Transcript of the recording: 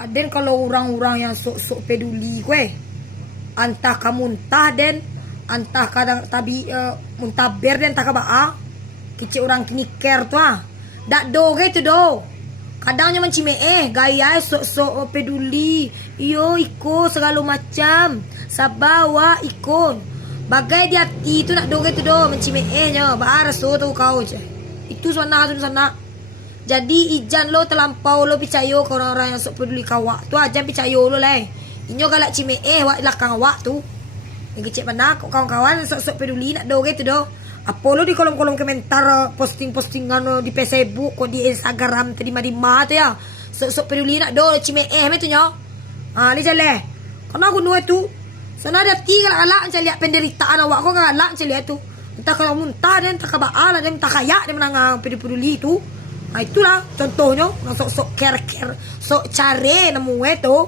Dan kalau orang-orang yang sok-sok peduli kue, antah kamu muntah dan antah kadang tabi muntaber dan tak kabaa, kecil orang kini care tu dak do ke tu do. Kadangnya mencime gaya sok-sok peduli, iyo ikut segala macam, sabawa ikut. Bagai di hati tu nak do ke tu do mencime nya, bahar so tu kau je. Itu sana. Jadi ijan lo terlampau lo percaya ke orang-orang yang sok peduli kawak tu ajan percaya lo lah. Inyo galak cime wak belakang awak tu. Yang kecil mana kawan-kawan sok-sok peduli nak do ke tu do. Apa lo di kolom-kolom komentar posting-postingan di Facebook kok di Instagram tadi mah tu ya. Sok-sok peduli nak do cime tu nyo. Li jale. Karena aku nuai tu. Sana ada tiga galak macam lihat penderitaan awak kau galak macam lihat tu. Entah kalau muntah dan entah kabaan dan entah kaya dia menangang peduli tu. Itulah contohnya sok-sok care sok care nemu tu.